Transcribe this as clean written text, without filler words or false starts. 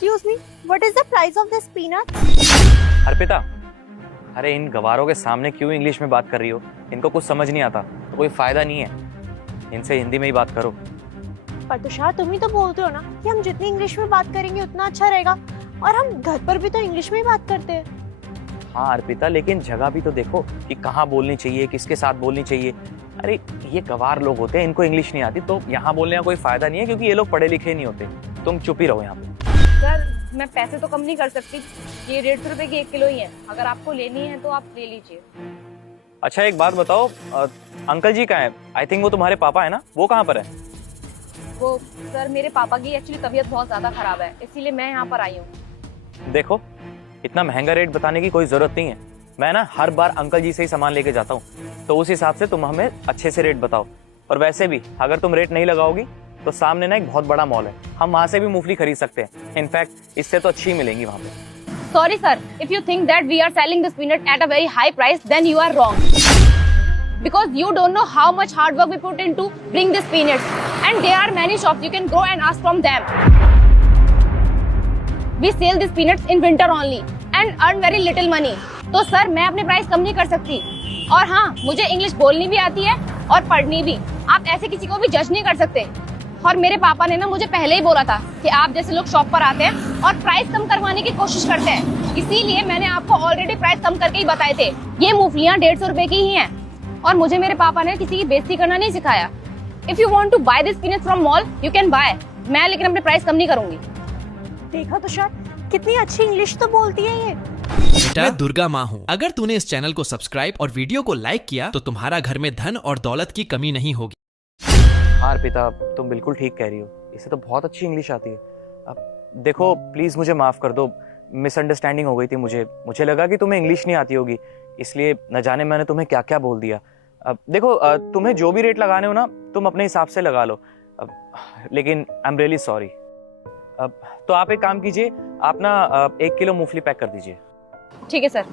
Excuse me, what is the price of this peanut? Arpita, अरे इन गवारों के सामने क्यों इंग्लिश में बात कर रही हो? इनको कुछ समझ नहीं आता तो कोई फायदा नहीं है। इनसे हिंदी में ही बात करो। पर तुषार, तुम ही तो बोलते हो ना कि हम जितनी इंग्लिश में बात करेंगे उतना अच्छा रहेगा, और हम घर पर भी तो इंग्लिश में ही बात करते हैं। हाँ अर्पिता, लेकिन जगह भी तो देखो कि कहाँ बोलनी चाहिए, किसके साथ बोलनी चाहिए। अरे ये गवार लोग होते हैं, इनको इंग्लिश नहीं आती, तो यहाँ बोलने का कोई फायदा नहीं है क्योंकि ये लोग पढ़े लिखे नहीं होते। तुम चुप ही रहो यहाँ पे। सर मैं पैसे तो कम नहीं कर सकती, ये 150 रुपए की 1 किलो ही है। अगर आपको लेनी है तो आप ले लीजिए। अच्छा एक बात बताओ, अंकल जी कहाँ है? आई थिंक वो तुम्हारे पापा है ना, वो कहाँ पर है? वो सर मेरे पापा की एक्चुअली तबीयत बहुत ज्यादा खराब है, इसीलिए मैं यहाँ पर आई हूँ। देखो इतना महंगा रेट बताने की कोई जरूरत नहीं है। मैं ना हर बार अंकल जी से ही सामान लेके जाता हूँ, तो उस हिसाब से तुम हमें अच्छे से रेट बताओ। और वैसे भी अगर तुम रेट नहीं लगाओगी तो सामने ना एक बहुत बड़ा मॉल है, हम वहाँ से भी मूंगफली खरीद सकते हैं। इनफैक्ट इससे तो अच्छी ही मिलेंगी वहाँ पे। Sorry sir, if you think that we are selling this peanut at a very high price, then you are wrong. Because you don't know how much hard work we put into bring this peanuts, and there are many shops you can go and ask from them. We sell these peanuts in winter only and earn very little money. तो sir मैं अपने price कम नहीं कर सकती, और हाँ मुझे English बोलनी भी आती है और पढ़नी भी। आप ऐसे किसी को भी जज नहीं कर सकते। और मेरे पापा ने ना मुझे पहले ही बोला था कि आप जैसे लोग शॉप पर आते हैं और प्राइस कम करवाने की कोशिश करते हैं, इसीलिए मैंने आपको ऑलरेडी प्राइस कम करके ही बताए थे। ये मूंगफलियाँ 150 रुपए की ही हैं, और मुझे मेरे पापा ने किसी की बेइज्जती करना नहीं सिखाया। If you want to buy this peanuts from mall you can buy, मैं लेकिन अपने प्राइस कम नहीं करूंगी। देखा तुषार, कितनी अच्छी इंग्लिश तो बोलती है ये। बेटा मैं दुर्गा माँ हूँ। अगर तूने इस चैनल को सब्सक्राइब और वीडियो को लाइक किया तो तुम्हारा घर में धन और दौलत की कमी नहीं होगी। हाँ अर्पिता, तुम बिल्कुल ठीक कह रही हो, इसे तो बहुत अच्छी इंग्लिश आती है। अब देखो प्लीज मुझे माफ कर दो, मिसअंडरस्टैंडिंग हो गई थी। मुझे लगा कि तुम्हें इंग्लिश नहीं आती होगी, इसलिए न जाने मैंने तुम्हें क्या क्या बोल दिया। अब देखो तुम्हें जो भी रेट लगाने हो ना तुम अपने हिसाब से लगा लो। लेकिन आई एम रियली सॉरी। तो आप एक काम कीजिए, आप ना 1 किलो मूंगफली पैक कर दीजिए। ठीक है सर।